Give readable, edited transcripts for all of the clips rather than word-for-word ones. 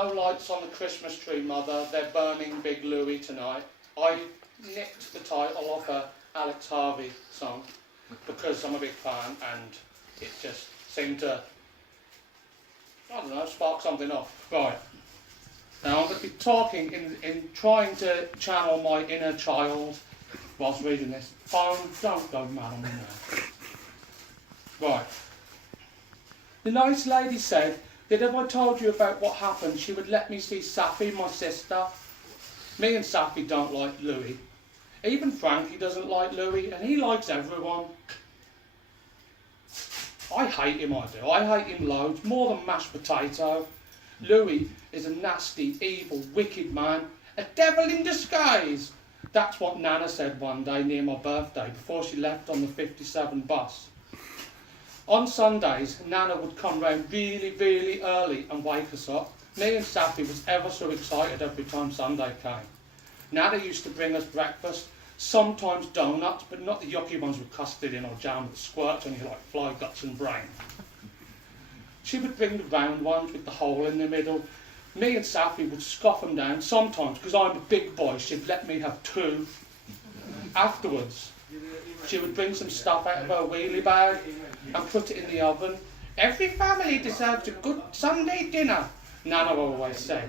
No lights on the Christmas tree, Mother. They're burning Big Louie tonight. I nicked the title off a Alex Harvey song because I'm a big fan and it just seemed to, I don't know, spark something off. Right. Now I'm going to be talking in trying to channel my inner child whilst reading this. Phone, don't go mad on me now. Right. The nice lady said that if I told you about what happened, she would let me see Safi, my sister. Me and Safi don't like Louie. Even Frankie doesn't like Louie, and he likes everyone. I hate him, I do. I hate him loads, more than mashed potato. Louie is a nasty, evil, wicked man, a devil in disguise. That's what Nana said one day near my birthday before she left on the 57 bus. On Sundays, Nana would come round really, really early and wake us up. Me and Safi was ever so excited every time Sunday came. Nana used to bring us breakfast, sometimes donuts, but not the yucky ones with custard in or jam that squirts on you like fly guts and brain. She would bring the round ones with the hole in the middle. Me and Safi would scoff them down. Sometimes, because I'm a big boy, she'd let me have two. Afterwards, she would bring some stuff out of her wheelie bag and put it in the oven. Every family deserves a good Sunday dinner, Nana always said.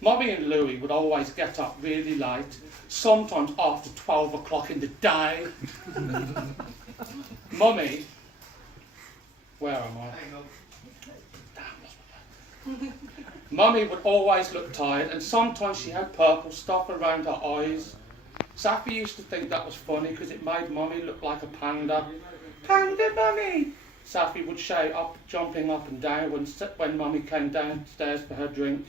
Mommy and Louie would always get up really late, sometimes after 12 o'clock in the day. Mummy, where am I? Mummy would always look tired, and sometimes she had purple stuff around her eyes. Safi used to think that was funny because it made Mummy look like a panda. Panda, Mummy! Safi would shout up, jumping up and down when Mummy came downstairs for her drink.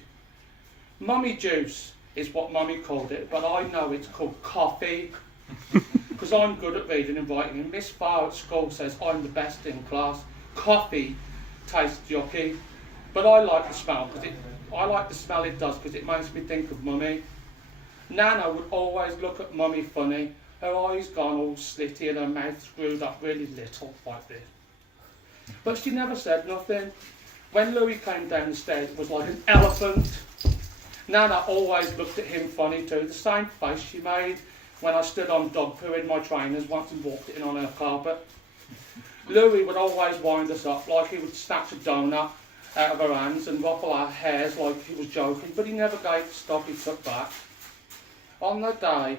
Mummy juice is what Mummy called it, but I know it's called coffee because I'm good at reading and writing, and Miss Farr at school says I'm the best in class. Coffee tastes yucky, but I like the smell it does because it makes me think of Mummy. Nana would always look at Mummy funny, her eyes gone all slitty and her mouth screwed up really little like this. But she never said nothing. When Louie came down the stairs, it was like an elephant. Nana always looked at him funny too, the same face she made when I stood on dog poo in my trainers once and walked it in on her carpet. Louie would always wind us up like he would snatch a donut out of her hands and ruffle our hairs like he was joking, but he never gave the stuff he took back. On that day,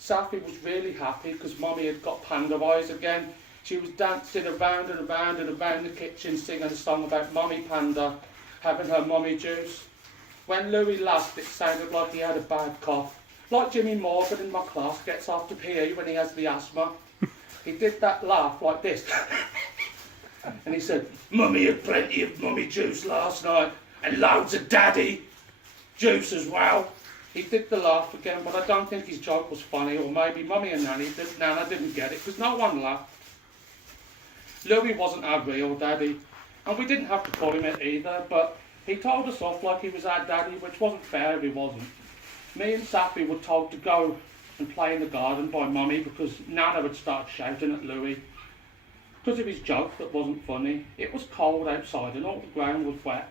Safi was really happy because Mummy had got panda eyes again. She was dancing around and around and around the kitchen singing a song about Mummy Panda having her mummy juice. When Louie laughed, it sounded like he had a bad cough, like Jimmy Morgan in my class gets after PE when he has the asthma. He did that laugh like this. And he said, Mummy had plenty of mummy juice last night and loads of daddy juice as well. He did the laugh again, but I don't think his joke was funny, or maybe Mummy and Nana didn't get it because no one laughed. Louie wasn't our real daddy, and we didn't have to call him it either, but he told us off like he was our daddy, which wasn't fair if he wasn't. Me and Safi were told to go and play in the garden by Mummy because Nana would start shouting at Louie because of his joke that wasn't funny. It was cold outside and all the ground was wet.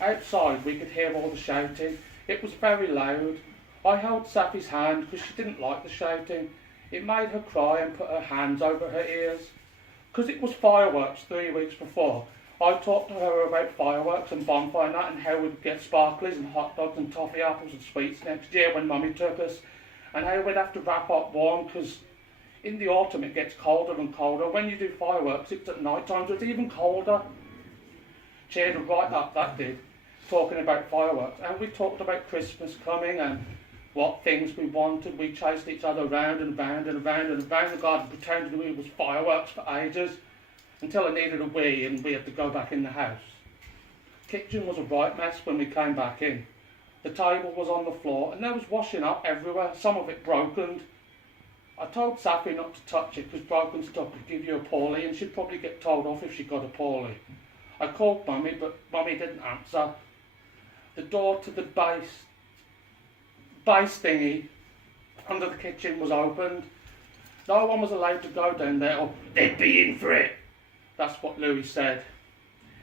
Outside we could hear all the shouting. It was very loud. I held Safi's hand because she didn't like the shouting. It made her cry and put her hands over her ears. Because it was fireworks 3 weeks before, I talked to her about fireworks and bonfire night and how we'd get sparklers and hot dogs and toffee apples and sweets next year when Mummy took us, and how we'd have to wrap up warm because in the autumn it gets colder and colder. When you do fireworks, it's at night time, so it's even colder. Cheered her right up, that did, talking about fireworks. And we talked about Christmas coming and what things we wanted. We chased each other round and round and round and round the garden, pretending it was fireworks for ages, until I needed a wee and we had to go back in the house. The kitchen was a right mess when we came back in. The table was on the floor and there was washing up everywhere, some of it broken. I told Safi not to touch it because broken stuff could give you a paulie and she'd probably get told off if she got a paulie. I called Mummy, but Mummy didn't answer. The door to the base thingy under the kitchen was opened. No one was allowed to go down there or they'd be in for it. That's what Louie said.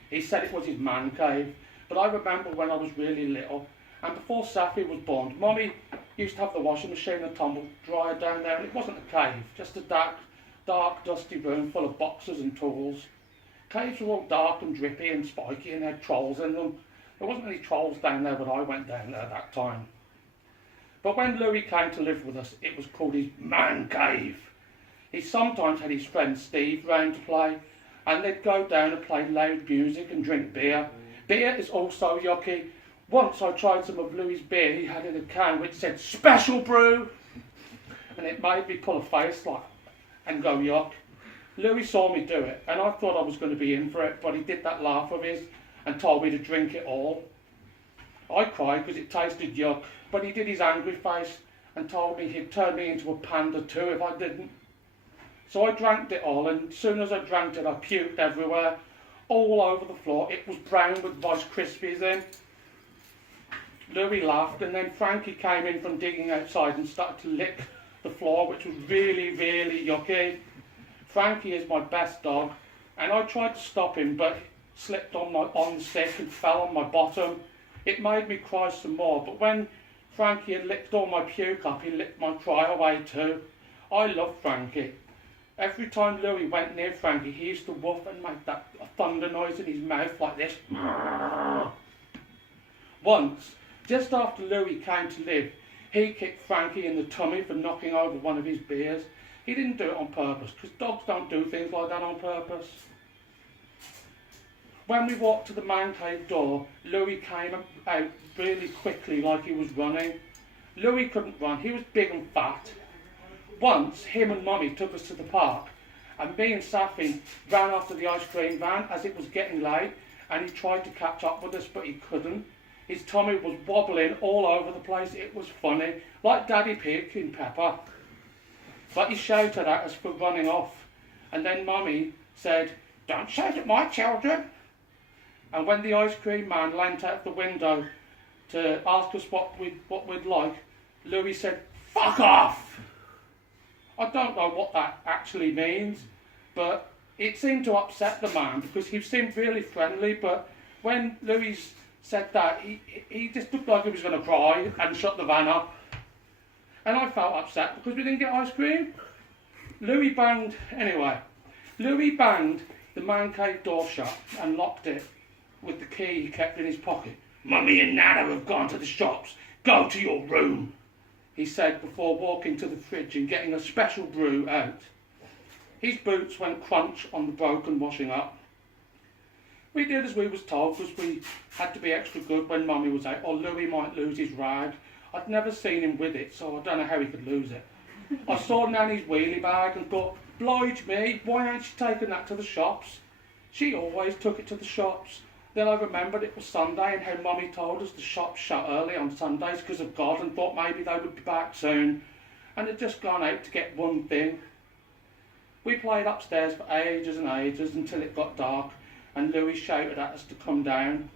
He said it was his man cave. But I remember when I was really little, and before Safi was born, Mummy used to have the washing machine and tumble dryer down there, and it wasn't a cave, just a dark, dusty room full of boxes and tools. Caves were all dark and drippy and spiky and had trolls in them. There wasn't any trolls down there when I went down there that time. But when Louie came to live with us, it was called his man cave. He sometimes had his friend Steve round to play, and they'd go down and play loud music and drink beer. Beer is also yucky. Once I tried some of Louie's beer he had in a can which said special brew, and it made me pull a face like and go yuck. Louie saw me do it, and I thought I was going to be in for it, but he did that laugh of his and told me to drink it all. I cried because it tasted yuck, but he did his angry face and told me he'd turn me into a panda too if I didn't. So I drank it all, and as soon as I drank it I puked everywhere, all over the floor. It was brown with Rice Krispies in. Louie laughed, and then Frankie came in from digging outside and started to lick the floor, which was really, really yucky. Frankie is my best dog, and I tried to stop him, but slipped on the stick and fell on my bottom. It made me cry some more, but when Frankie had licked all my puke up, he licked my cry away too. I love Frankie. Every time Louie went near Frankie, he used to woof and make that thunder noise in his mouth like this. Once, just after Louie came to live, he kicked Frankie in the tummy for knocking over one of his beers. He didn't do it on purpose, because dogs don't do things like that on purpose. When we walked to the man cave door, Louie came out really quickly like he was running. Louie couldn't run, he was big and fat. Once, him and Mummy took us to the park, and me and Safi ran after the ice cream van as it was getting late, and he tried to catch up with us, but he couldn't. His tummy was wobbling all over the place. It was funny, like Daddy Pig in Pepper. But he shouted at us for running off, and then Mummy said, "Don't shout at my children." And when the ice cream man leant out the window to ask us what we'd like, Louie said, "Fuck off!" I don't know what that actually means, but it seemed to upset the man because he seemed really friendly, but when Louie said that, he just looked like he was going to cry and shut the van up. And I felt upset because we didn't get ice cream. Louie banged the man cave door shut and locked it with the key he kept in his pocket. "Mummy and Nana have gone to the shops. Go to your room," he said before walking to the fridge and getting a special brew out. His boots went crunch on the broken washing up. We did as we was told because we had to be extra good when Mummy was out, or Louie might lose his rag. I'd never seen him with it, so I don't know how he could lose it. I saw Nanny's wheelie bag and thought, "Blige me, why ain't she taken that to the shops?" She always took it to the shops. Then I remembered it was Sunday and how Mummy told us the shops shut early on Sundays because of God, and thought maybe they would be back soon, and had just gone out to get one thing. We played upstairs for ages and ages until it got dark, and Louie shouted at us to come down.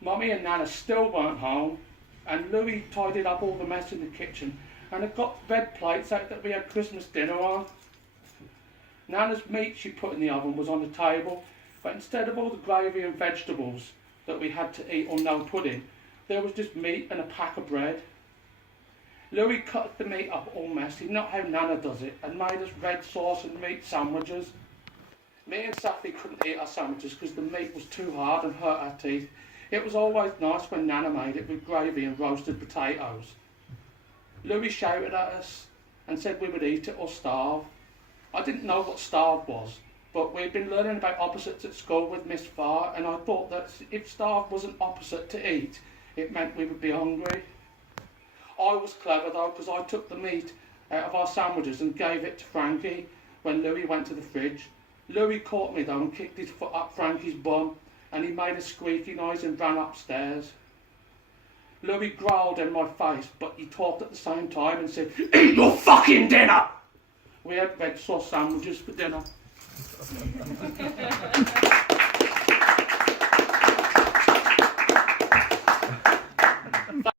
Mummy and Nana still weren't home, and Louie tidied up all the mess in the kitchen and had got red plates out that we had Christmas dinner on. Nana's meat she put in the oven was on the table, but instead of all the gravy and vegetables that we had to eat or no pudding, there was just meat and a pack of bread. Louie cut the meat up all messy, not how Nana does it, and made us red sauce and meat sandwiches. Me and Safi couldn't eat our sandwiches because the meat was too hard and hurt our teeth. It was always nice when Nana made it with gravy and roasted potatoes. Louie shouted at us and said we would eat it or starve. I didn't know what starve was, but we'd been learning about opposites at school with Miss Farr, and I thought that if starve was an opposite to eat, it meant we would be hungry. I was clever though, because I took the meat out of our sandwiches and gave it to Frankie when Louie went to the fridge. Louie caught me though and kicked his foot up Frankie's bum, and he made a squeaky noise and ran upstairs. Louie growled in my face, but he talked at the same time and said, "Eat your fucking dinner!" We had red sauce sandwiches for dinner.